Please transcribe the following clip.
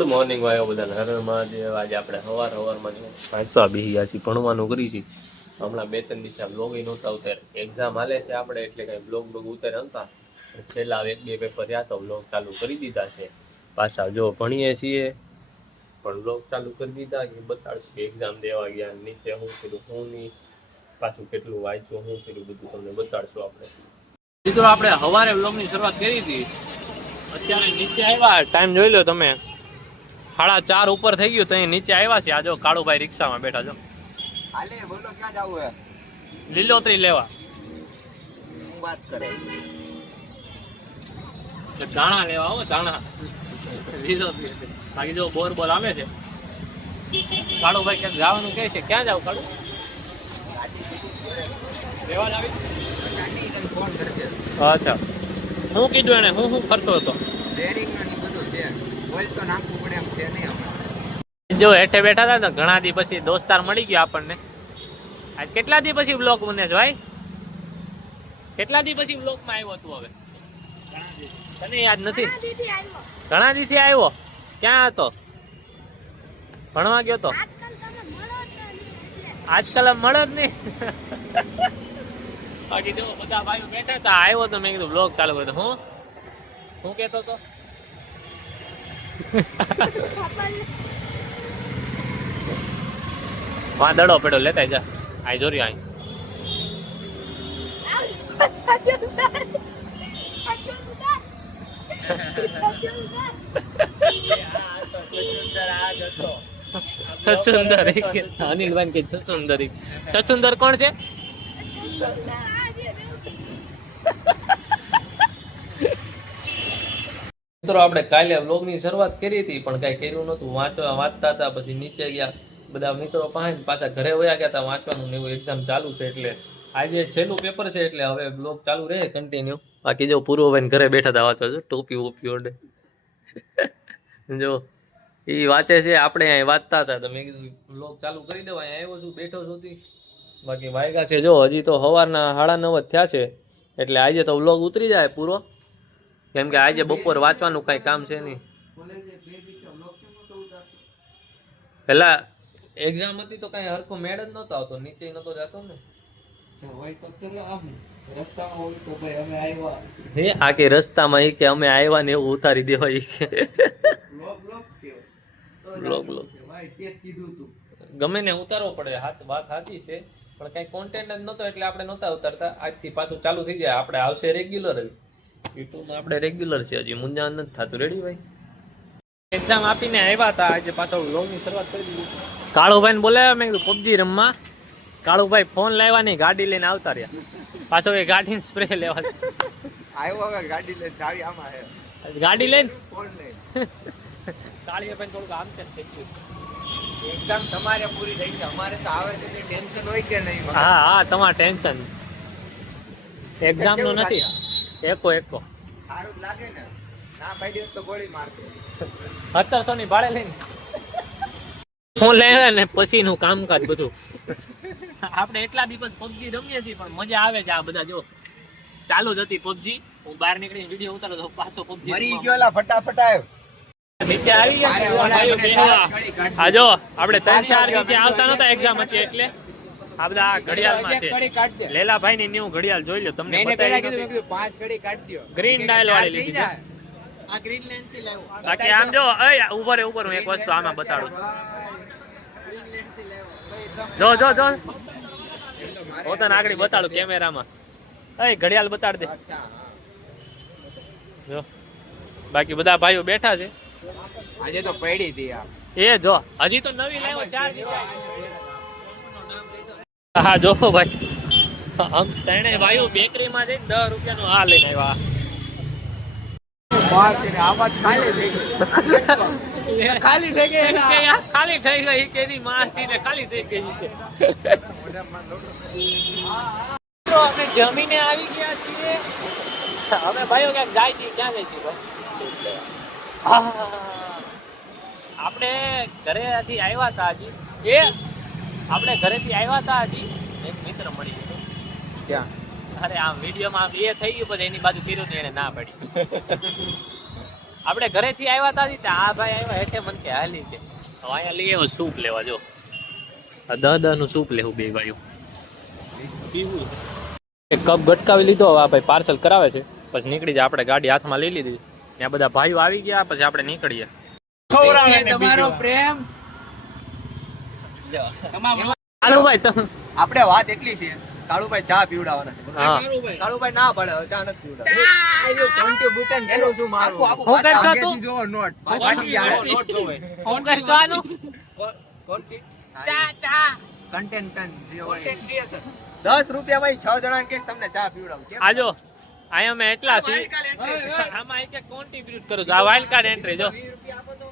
Good morning ભાઈઓ બધાને હર મહાદેવ. આજે આપણે સવારમાં વાંચવા બેસી ગયા છીએ, ભણવાનું કરી છીએ. હમણાં 2-3 દિવસ બ્લોગ નહોતા ઉતારે, એક્ઝામ હાલે છે આપણે, એટલે કંઈ બ્લોગ ઉતારે નહોતા. છેલ્લા 1-2 પેપર રહ્યા તો બ્લોગ ચાલુ કરી દીધા છે. પાછા જો ભણીએ છીએ પણ બ્લોગ ચાલુ કરી દીધા કે બતાડશું એક્ઝામ દેવા ગયા, નીચે શું કર્યું શું નહીં, પાછું કેટલું વાંચ્યું શું કર્યું બધું તમને બતાડશું આપણે. મિત્રો આપણે સવારે બ્લોગની શરૂઆત કરી હતી, અત્યારે નીચે આવ્યા, ટાઈમ જોઈ લો તમે, 4:30 ઉપર થઈ ગયું. તો અહીં નીચે આવ્યા છે. આ જો કાળુભાઈ રિક્ષામાં બેઠા છો. હાલે બોલો ક્યાં જાવું હે? લીલોતરી લેવા. હું વાત કરે? ધાણા લેવા. હો ધાણા લીલોતરી છે. બાકી જો બોર બોલ આવે છે. કાળુભાઈ ક્યાંક જવાનું કહે છે. ક્યાં જાવ કાળુ? લેવા જ આવી. ફોન કરશે. અચ્છા, શું કીધું એને? શું કરતો હતો? બેરિંગ ને બધું છે, ઓઇલ તો નાખવું પડે એમ છે નહીં હમણાં. જો હેઠે બેઠા હતા તો ઘણા દી પછી દોસ્તાર મળી ગયો આપણને. આજ કેટલા દી પછી બ્લોગ બને છે ભાઈ? કેટલા દી પછી બ્લોગ માં આવ્યો તું? હવે તને યાદ નથી? ઘણા દી થી આવ્યો. ક્યાં હતો? ભણવા ગયો તો? આજકાલ મળો જ નહીં. બાકી જો બધા ભાઈઓ બેઠા હતા, આવ્યો તો મેં કીધું બ્લોગ ચાલુ કર્યો. હું કેતો હતો? દડો પડ્યો, લેતા જા. આ જોરી આ છછુંદર. અનિલભાઈ કે છછુંદર. છછુંદર કોણ છે? મિત્રો આપણે કાલે વ્લોગની શરૂઆત કરી હતી પણ કઈ કર્યું નહોતું. વાંચતા હતા, પછી નીચે ગયા બધા મિત્રો પાસે, પાછા ઘરે વયા ગયા હતા. વાંચવાનું એવું એક્ઝામ ચાલુ છે એટલે આજે છેલ્લું પેપર છે, એટલે હવે બ્લોગ ચાલુ રહે કન્ટિન્યુ. બાકી જો પૂરો ભાઈ ઘરે બેઠા હતા વાંચવા. છો ટોપી વોપી ઓડે જો એ વાંચે છે, આપણે અહીં વાંચતા હતા. તો મેં કીધું બ્લોગ ચાલુ કરી દેવા. અહીંયા આવ્યો છું, બેઠો છું. બાકી વાયગા છે જો હજી તો સવારના 9:30 થયા છે, એટલે આજે તો બ્લોગ ઉતરી જાય પૂરો, કેમ કે આજે બપોર વાંચવાનું કઈ કામ છે નહીં. પેલા એક્ઝામ હતી તો કઈ હરખો મેળ જ નતો આવતો, નીચે નતો જતો ને. હે આ કે રસ્તામાં ઈ કે અમે આવ્યા ને એવું ઉતારી દેવાય કે ગમે ને ઉતારવો પડે. વાત સાચી છે, પણ કઈ કોન્ટેન્ટ જ નતો એટલે આપણે નહોતા ઉતારતા. આજથી પાછું ચાલુ થઈ જાય. આપણે આવશે રેગ્યુલર જ યુટ્યુબમાં. આપણે રેગ્યુલર છે, હજી મૂંઝાણ નથી થતું. રેડી ભાઈ? એક્ઝામ આપીને આવ્યા હતા, આજે પાછો વ્લોગની શરૂઆત કરી દીધી. કાળુભાઈને બોલાવ્યા, મેં કીધું પબજી રમવા. કાળુભાઈ ફોન લાવ્યા નહીં, ગાડી લઈને આવતા રહ્યા. પાછો એ ગાડીને સ્પ્રે લેવા આવ્યો. હવે ગાડી લઈને ચાવી આમાં હે. ગાડી લઈને ફોન લઈને કાળીભાઈ થોડુંક આમ તેમ થઈ ગયું. એક્ઝામ તમારે પૂરી થઈ છે, અમારે તો આવે છે તે ટેન્શન હોય કે નહીં? હા હા, તમારે ટેન્શન એક્ઝામ નું નથી. એકો સારું લાગે ને? ના પાડી તો ગોળી મારતો. 1700 ની ભાડે લઈને ફોન લેવે ને પછી નું કામકાજ બધું. આપણે એટલા દિવસ પબજી રમીએ છીએ પણ મજા આવે છે. આ બધા જો ચાલુ જ હતી પબજી. હું બહાર નીકળીને વિડીયો ઉતારો તો પાછો પબજી મરી ગયો. લા ફટાફટ આવ્યો. નીચે આવી ગયા. આ જો આપણે 3-4 નીચે આવતા નતા, એક્ઝામ હતી એટલે. આ બધા ઘડિયાળમાં છે. લેલાભાઈ ની ન્યુ ઘડિયાળ જોઈ લો, તમને બતાવી દીધું. 5 ઘડી કાઢ દો. ગ્રીન ડાયલ વાળી લીધી છે. આ ગ્રીન લેન્સ થી લાવ્યો. બાકી આમ જો ઉપર હું એક વસ્તુ આમાં બતાડું. જો હું તને આગળ બતાડું કેમેરામાં. ઘડિયાળ બતાડ દે. જો બાકી બધા ભાઈઓ બેઠા છે. આજે તો પડી હતી આ. એ જો હજી તો નવી લાવ્યો 4 દિવસ. હા જો ભાઈ, આમ ત્રણે ભાઈઓ બેકરીમાં જઈને 10 રૂપિયાનું આ લઈને આવ્યા. ખાલી થઈ ગઈ કેની માસી ને ખાલી થઈ ગઈ છે. આપણે જમીને આવી ગયા છીએ. હવે ભાઈઓ ક્યાંક જાય છે. ક્યાં જાય છે ભાઈ? આપણે ઘરેથી આવ્યા હતા હજી. આપણે ઘરેથી આવ્યા હતા હજી. એક મિત્ર મળી ગયો. ક્યાં? અરે આમ વિડીયોમાં એ થઈ ગયું, પછી એની બાજુ કર્યું તો એને ના પડી. આપણે ઘરેથી આવ્યા હતા ને આ ભાઈ આવ્યા હેઠે મને કે હાલી કે હવે અહીંયા લઈ આવ્યો સૂપ લેવા જો આ 10 નું સૂપ લેવું બે ભાઈઓ પીવું એક કપ ગટકાવી લીધો હવે આ ભાઈ પાર્સલ કરાવે છે પછી નીકળી જાય આપણે ગાડી હાથમાં લઈ લીધી ત્યાં બધા ભાઈઓ આવી ગયા પછી આપણે નીકળીએ તમારો પ્રેમ કાળુભાઈ તમે આપણે વાત એટલી છે કાળુભાઈ ચા પીવડાવવાના છે. હા કાળુભાઈ ના પડે હવે ચા નથી પીવડાવવાની. contribution કરું છું મારું. હું કરશો તું? આગેથી જોવો નોટ. ફાટી જાય. નોટ જોવે. ફોન કરશો આનું Content જે હોય. 10 રૂપિયામાં 6 જણાને કે તમને ચા પીવડાવું. કેમ? આજો અહીંયા મેં એટલા છે આમાં એક કોન્ટ્રીબ્યુટ કરું છું આ વાઇલ્ડ કાર્ડ એન્ટ્રી જો 20 રૂપિયા આપો તો.